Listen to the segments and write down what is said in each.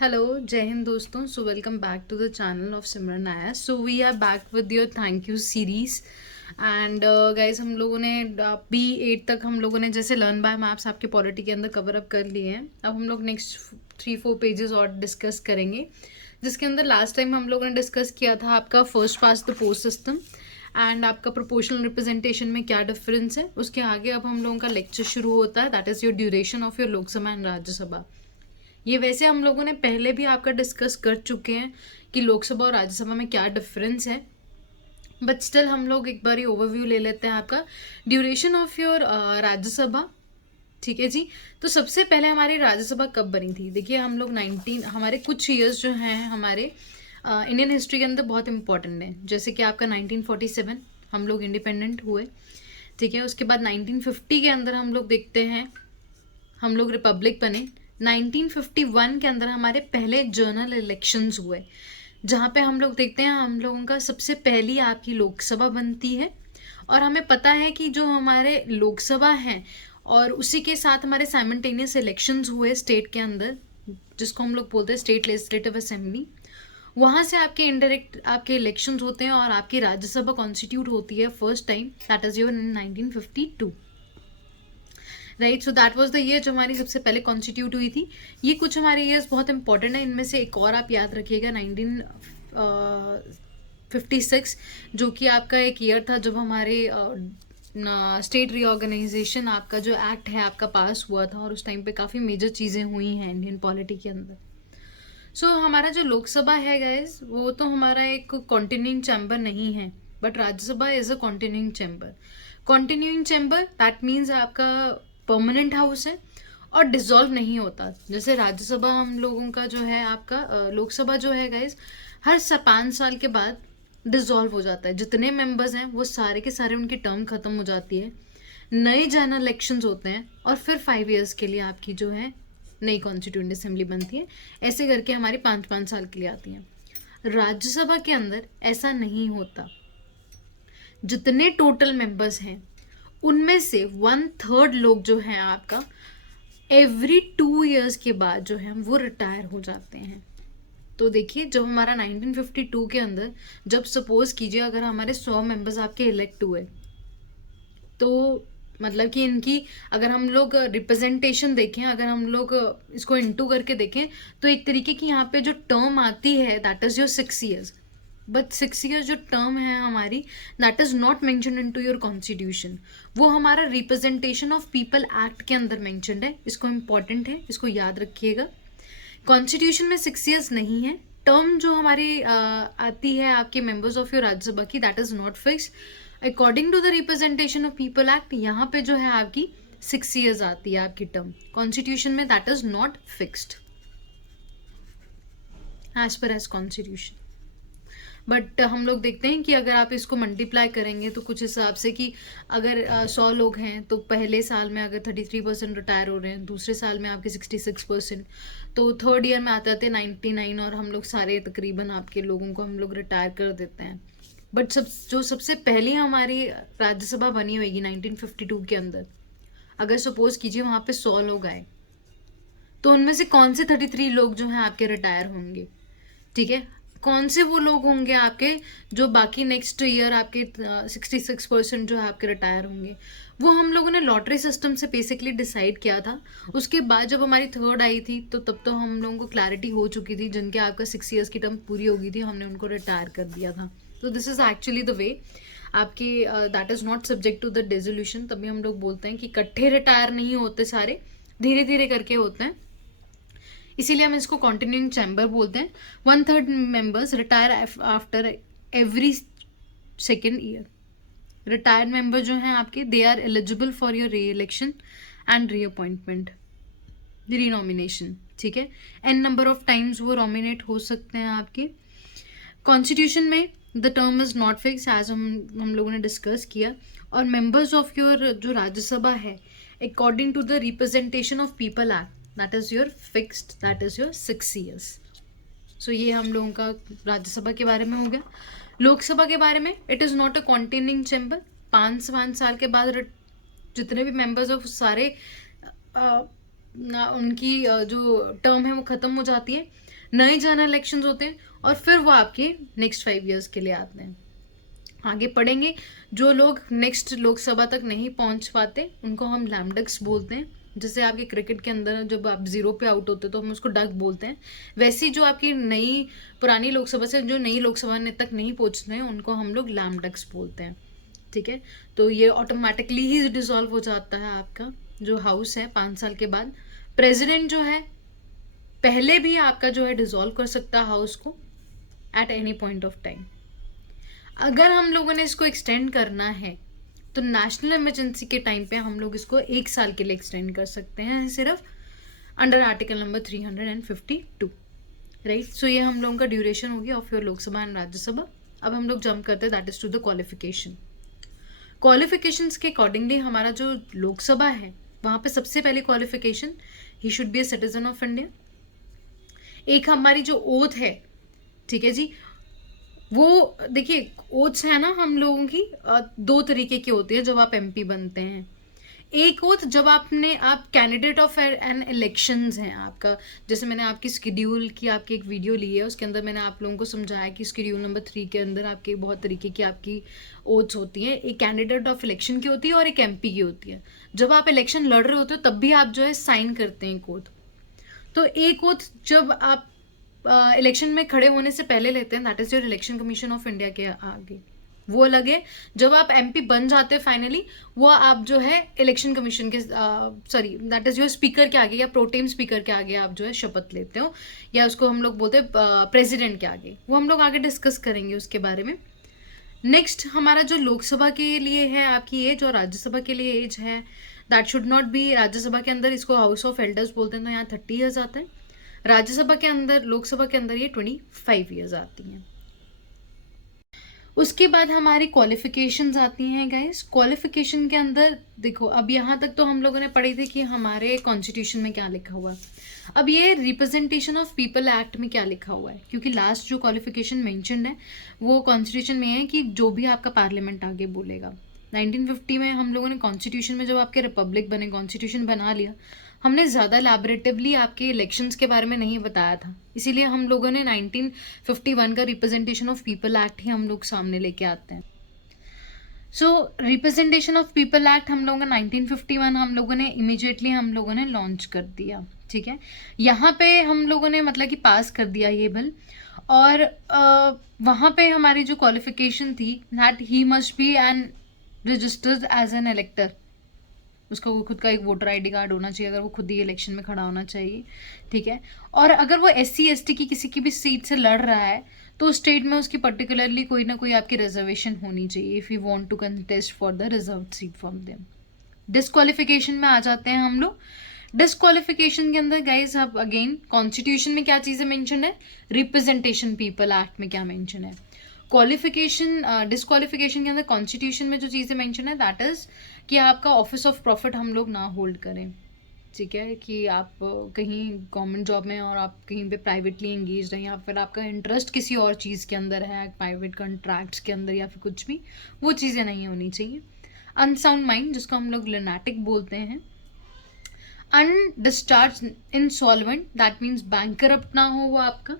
Hello, Jai Hind दोस्तों. So welcome back to the channel of Simran Nair. So we are back with your thank you series. And guys हम लोगों ने B8 तक हम लोगों ने जैसे लर्न बाय मैप्स आपके पॉलिटी के अंदर कवर अप कर लिए हैं. अब हम लोग नेक्स्ट 3-4 पेजेस और डिस्कस करेंगे, जिसके अंदर लास्ट टाइम हम लोगों ने डिस्कस किया था आपका first past the post system and आपका प्रोपोर्शनल रिप्रेजेंटेशन में क्या डिफरेंस है. उसके आगे अब हम लोगों का लेक्चर शुरू होता है, that is your duration of your Lok Sabha and Rajya Sabha. ये वैसे हम लोगों ने पहले भी आपका डिस्कस कर चुके हैं कि लोकसभा और राज्यसभा में क्या डिफरेंस है, बट स्टिल हम लोग एक बार ओवरव्यू ले लेते हैं आपका ड्यूरेशन ऑफ योर राज्यसभा. ठीक है जी. तो सबसे पहले हमारी राज्यसभा कब बनी थी? देखिए हम लोग हमारे कुछ ईयर्स जो हैं हमारे इंडियन हिस्ट्री के अंदर बहुत इंपॉर्टेंट है. जैसे कि आपका 1947 हम लोग इंडिपेंडेंट हुए. ठीक है. उसके बाद 1950 के अंदर हम लोग देखते हैं हम लोग रिपब्लिक बने. 1951 के अंदर हमारे पहले जनरल इलेक्शंस हुए, जहाँ पे हम लोग देखते हैं हम लोगों का सबसे पहली आपकी लोकसभा बनती है. और हमें पता है कि जो हमारे लोकसभा हैं और उसी के साथ हमारे साइमल्टेनियस इलेक्शंस हुए स्टेट के अंदर, जिसको हम लोग बोलते हैं स्टेट लेजिस्लेटिव असेंबली. वहाँ से आपके इनडायरेक्ट आपके इलेक्शंस होते हैं और आपकी राज्यसभा कॉन्स्टिट्यूट होती है first time, that is your in 1952. Right. So that was the year जो हमारी सबसे पहले कॉन्स्टिट्यूट हुई थी. ये कुछ हमारे ईयर्स बहुत इंपॉर्टेंट है. इनमें से एक और आप याद रखिएगा 1956, जो कि आपका एक ईयर था जब हमारे स्टेट रीऑर्गेनाइजेशन आपका जो एक्ट है आपका पास हुआ था, और उस टाइम पे काफ़ी मेजर चीज़ें हुई हैं इंडियन पॉलिटी के अंदर. सो हमारा जो लोकसभा है गाइज, वो तो हमारा एक कॉन्टिन्यूइंग चैम्बर नहीं है, but Rajya Sabha is a continuing chamber. Continuing chamber that means आपका परमानेंट हाउस है और डिसॉल्व नहीं होता. जैसे राज्यसभा हम लोगों का जो है आपका लोकसभा जो है गाइज, हर 5 साल के बाद डिसॉल्व हो जाता है. जितने मेंबर्स हैं वो सारे के सारे उनकी टर्म खत्म हो जाती है, नए जनरल इलेक्शंस होते हैं और फिर 5 ईयर्स के लिए आपकी जो है नई कॉन्स्टिट्यूएंट असेंबली बनती है. ऐसे करके हमारी 5-5 साल के लिए आती हैं. राज्यसभा के अंदर ऐसा नहीं होता. जितने टोटल मेंबर्स हैं उनमें से 1/3 लोग जो हैं आपका एवरी 2 ईयर्स के बाद जो है वो रिटायर हो जाते हैं. तो देखिए जब हमारा 1952 के अंदर, जब सपोज कीजिए अगर हमारे 100 मेंबर्स आपके इलेक्ट हुए, तो मतलब कि इनकी अगर हम लोग रिप्रेजेंटेशन देखें, अगर हम लोग इसको इंटू करके देखें, तो एक तरीके की यहाँ पे जो टर्म आती है that is your 6 years. But 6 years जो टर्म है हमारी, that is not mention in to your constitution. वो हमारा रिप्रेजेंटेशन ऑफ पीपल एक्ट के अंदर मैंशनड है. इसको इम्पॉर्टेंट है, इसको याद रखिएगा. कॉन्स्टिट्यूशन में 6 ईयर्स नहीं है. टर्म जो हमारी आती है आपके मेंबर्स ऑफ योर राज्यसभा की, that is not fix. According to the representation of people act यहाँ पे जो है आपकी 6 ईयर्स आती है आपकी टर्म. कॉन्स्टिट्यूशन में that is not fixed as per as constitution. But हम लोग देखते हैं कि अगर आप इसको मल्टीप्लाई करेंगे तो कुछ हिसाब से कि अगर 100 लोग हैं तो पहले साल में अगर 33% रिटायर हो रहे हैं, दूसरे साल में आपके 66%, तो थर्ड ईयर में आते आते 99, और हम लोग सारे तकरीबन आपके लोगों को हम लोग रिटायर कर देते हैं. बट जो सबसे पहली हमारी राज्यसभा बनी होगी 1952 के अंदर, अगर सपोज कीजिए वहाँ पे 100 लोग आए, तो उनमें से कौन से 33 लोग जो हैं आपके रिटायर होंगे? ठीक है. कौन से वो लोग होंगे आपके जो बाकी नेक्स्ट ईयर आपके 66% जो है आपके रिटायर होंगे? वो हम लोगों ने लॉटरी सिस्टम से बेसिकली डिसाइड किया था. उसके बाद जब हमारी थर्ड आई थी तो तब तो हम लोगों को क्लैरिटी हो चुकी थी, जिनके आपका 6 ईयर्स की टर्म पूरी हो गई थी, हमने उनको रिटायर कर दिया था. तो this is actually the way आपके that is not subject to the dissolution. तभी हम लोग बोलते हैं कि इकट्ठे रिटायर नहीं होते, सारे धीरे धीरे करके होते हैं. इसीलिए हम इसको कॉन्टिन्यूइंग चैम्बर बोलते हैं. 1/3 members retire after every second year. Retired member जो हैं आपके, they are eligible for your reelection and reappointment, renomination. ठीक है. एन नंबर ऑफ टाइम्स वो नॉमिनेट हो सकते हैं आपके. कॉन्स्टिट्यूशन में the term is not fix as हम लोगों ने डिस्कस किया. और मेंबर्स ऑफ योर जो राज्यसभा है, according to the representation of people act, that is your fixed, that is your 6 years. So ये हम लोगों का राज्यसभा के बारे में हो गया. लोकसभा के बारे में, it is not a continuing chamber. 5 साल के बाद जितने भी मेंबर्स ऑफ सारे उनकी जो टर्म है वो ख़त्म हो जाती है, नए जनरल इलेक्शंस होते हैं और फिर वो आपके नेक्स्ट 5 years के लिए आते हैं। आगे पढ़ेंगे। जो लोग नेक्स्ट लोकसभा तक नहीं पहुंच पाते उनको हम लैम डक्स बोलते हैं। जैसे आपके क्रिकेट के अंदर जब आप 0 पे आउट होते हैं तो हम उसको डक बोलते हैं, वैसे जो आपकी पुरानी लोकसभा से जो नई लोकसभा तक नहीं पहुंचते हैं उनको हम लोग लैम डक्स बोलते हैं। ठीक है, तो ये ऑटोमेटिकली ही डिसॉल्व हो जाता है आपका जो हाउस है 5 साल के बाद। प्रेसिडेंट जो है पहले भी आपका जो है डिसॉल्व कर सकता है हाउस को at any point of time. अगर हम लोगों ने इसको एक्सटेंड करना है तो नेशनल इमरजेंसी के टाइम पे हम लोग इसको 1 साल के लिए एक्सटेंड कर सकते हैं, सिर्फ under article number 352, right. So ये हम लोगों का ड्यूरेशन होगी of your Lok Sabha and Rajya Sabha. अब हम लोग जंप करते हैं that is to the qualification. Qualifications के अकॉर्डिंगली हमारा जो लोकसभा है वहाँ पे सबसे पहली qualification, he should be a citizen of India. एक हमारी जो ओथ है, ठीक है जी, वो देखिए ओथ्स है ना हम लोगों की 2 तरीके की होती है जब आप एमपी बनते हैं। एक ओथ जब आप कैंडिडेट ऑफ एन इलेक्शंस हैं आपका, जैसे मैंने आपकी स्केड्यूल की आपकी एक वीडियो ली है, उसके अंदर मैंने आप लोगों को समझाया कि स्केड्यूल नंबर 3 के अंदर आपके बहुत तरीके की आपकी ओथ्स होती हैं। एक कैंडिडेट ऑफ इलेक्शन की होती है और एक एमपी की होती है। जब आप इलेक्शन लड़ रहे होते हो तब भी आप जो है साइन करते हैं एक ओथ। तो एक ओथ जब आप इलेक्शन में खड़े होने से पहले लेते हैं, that is your election commission of India के आगे, वो अलग है। जब आप एमपी बन जाते हैं फाइनली, वो आप जो है इलेक्शन कमीशन के sorry that is your speaker के आगे या प्रोटेम स्पीकर के आगे आप जो है शपथ लेते हो, या उसको हम लोग बोलते हैं प्रेसिडेंट के आगे। वो हम लोग आगे डिस्कस करेंगे उसके बारे में। नेक्स्ट हमारा जो लोकसभा के लिए है आपकी एज और राज्यसभा के लिए एज है, that should not be, Rajya Sabha के अंदर इसको हाउस ऑफ एल्डर्स बोलते हैं तो यहाँ 30 years आता है, राज्यसभा के अंदर लोकसभा के अंदर ये 25 years आती हैं। उसके बाद हमारी क्वालिफिकेशंस आती हैं गाइस। क्वालिफिकेशन के अंदर देखो, अब यहाँ तक तो हम लोगों ने पढ़ी थी कि हमारे कॉन्स्टिट्यूशन में क्या लिखा हुआ है। अब ये रिप्रेजेंटेशन ऑफ पीपल एक्ट में क्या लिखा हुआ है, क्योंकि लास्ट जो क्वालिफिकेशन मेंशन्ड है वो कॉन्स्टिट्यूशन में है कि जो भी आपका पार्लियामेंट आगे बोलेगा। 1950 में हम लोगों ने कॉन्स्टिट्यूशन में जब आपके रिपब्लिक बने, कॉन्स्टिट्यूशन बना लिया, हमने ज़्यादा लैबोरेटिवली आपके इलेक्शंस के बारे में नहीं बताया था, इसीलिए हम लोगों ने 1951 का रिप्रेजेंटेशन ऑफ पीपल एक्ट ही हम लोग सामने लेके आते हैं। सो रिप्रेजेंटेशन ऑफ पीपल एक्ट हम लोगों ने 1951 हम लोगों ने इमीडिएटली हम लोगों ने लॉन्च कर दिया। ठीक है, यहाँ पे हम लोगों ने मतलब कि पास कर दिया ये बिल। और वहाँ पे हमारी जो क्वालिफिकेशन थी that he must be an registered as an elector, उसका वो खुद का एक वोटर आईडी कार्ड होना चाहिए अगर वो खुद ही इलेक्शन में खड़ा होना चाहिए। ठीक है, और अगर वो SC ST की किसी की भी सीट से लड़ रहा है तो स्टेट में उसकी पर्टिकुलरली कोई ना कोई आपकी रिजर्वेशन होनी चाहिए if you want to contest for the reserve seat from them. Disqualification में आ जाते हैं हम लोग। डिस्क्वालिफिकेशन के अंदर गाइज अब अगेन कॉन्स्टिट्यूशन में क्या चीज़ें मेंशन है, रिप्रेजेंटेशन पीपल एक्ट में क्या मेंशन है। क्वालिफिकेशन डिस्क्वालिफिकेशन के अंदर कॉन्स्टिट्यूशन में जो चीज़ें मेंशन है दैट इज़ कि आपका ऑफिस ऑफ प्रॉफिट हम लोग ना होल्ड करें। ठीक है, कि आप कहीं गवर्नमेंट जॉब में और आप कहीं पे प्राइवेटली एंगेज हैं, या फिर आपका इंटरेस्ट किसी और चीज़ के अंदर है, प्राइवेट कॉन्ट्रैक्ट्स के अंदर या फिर कुछ भी, वो चीज़ें नहीं होनी चाहिए। अनसाउंड माइंड जिसको हम लोग लुनाटिक बोलते हैं। Undischarged insolvent that means bankrupt ना हो वो आपका,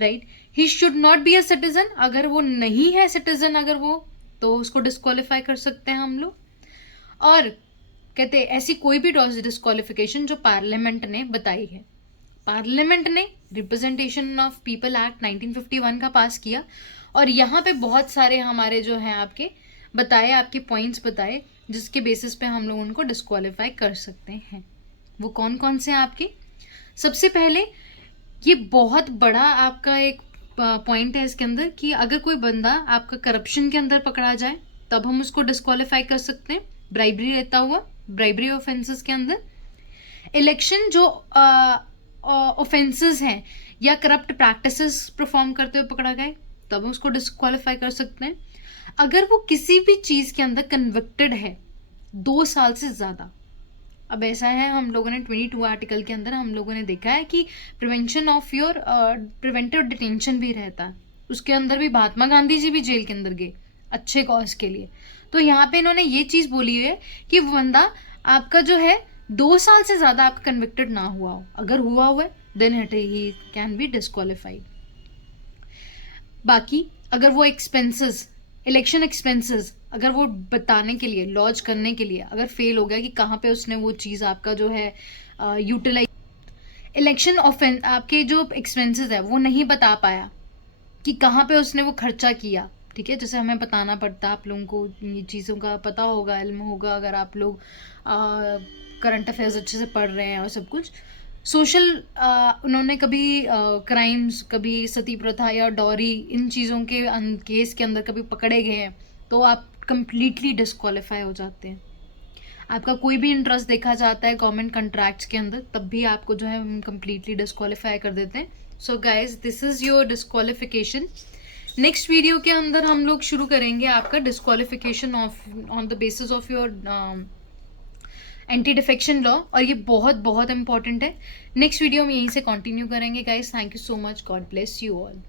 right. He should not be a citizen, अगर वो नहीं है सिटीजन अगर वो, तो उसको डिस्क्वालीफाई कर सकते हैं हम लोग। और कहते हैं ऐसी कोई भी डिस्क्वालिफिकेशन जो पार्लियामेंट ने बताई है, पार्लियामेंट ने रिप्रेजेंटेशन ऑफ पीपल एक्ट 1951 का पास किया और यहाँ पे बहुत सारे हमारे जो हैं आपके बताए, आपके पॉइंट्स बताए जिसके बेसिस पे हम लोग उनको डिस्क्वालीफाई कर सकते हैं। वो कौन कौन से हैं आपके, सबसे पहले ये बहुत बड़ा आपका एक पॉइंट है इसके अंदर कि अगर कोई बंदा आपका करप्शन के अंदर पकड़ा जाए तब हम उसको डिस्क्वालीफाई कर सकते हैं, ब्राइबरी लेता हुआ, ब्राइबरी ऑफेंसेस के अंदर। इलेक्शन जो ऑफेंसेस हैं या करप्ट प्रैक्टिसेस परफॉर्म करते हुए पकड़ा गए तब हम उसको डिस्क्वालीफाई कर सकते हैं। अगर वो किसी भी चीज़ के अंदर कन्विक्टेड है 2 साल से ज़्यादा, अब ऐसा है हम लोगों ने 22 आर्टिकल के अंदर हम लोगों ने देखा है कि prevention of your preventive detention भी रहता है, उसके अंदर भी महात्मा गांधी जी भी जेल के अंदर गए अच्छे कॉज के लिए। तो यहाँ पे इन्होंने ये चीज़ बोली है कि वो बंदा आपका जो है 2 साल से ज़्यादा आपका कन्विक्टेड ना हुआ हो, अगर हुआ है then it he can be disqualified. बाकी अगर वो एक्सपेंसेस, इलेक्शन एक्सपेंसेस, अगर वो बताने के लिए, लॉन्च करने के लिए अगर फेल हो गया कि कहाँ पे उसने वो चीज़ आपका जो है यूटिलाइज, इलेक्शन ऑफेंस, आपके जो एक्सपेंसेस है वो नहीं बता पाया कि कहाँ पे उसने वो खर्चा किया, ठीक है, जैसे हमें बताना पड़ता है, आप लोगों को ये चीज़ों का पता होगा, इल्म होगा, अगर आप लोग करंट अफेयर्स अच्छे से पढ़ रहे हैं और सब कुछ। सोशल उन्होंने कभी क्राइम्स, कभी सती प्रथा या डॉरी, इन चीज़ों के केस के अंदर कभी पकड़े गए हैं तो आप कंप्लीटली डिस्क्वालीफाई हो जाते हैं। आपका कोई भी इंटरेस्ट देखा जाता है गवर्नमेंट कॉन्ट्रैक्ट्स के अंदर, तब भी आपको जो है हम कंप्लीटली डिस्क्वालीफाई कर देते हैं। So guys, this is your disqualification. Next video के अंदर हम लोग शुरू करेंगे आपका disqualification of on the basis of your anti defection law, और ये बहुत बहुत इंपॉर्टेंट है। नेक्स्ट वीडियो में यहीं से कंटिन्यू करेंगे guys. Thank you so much, God bless you all.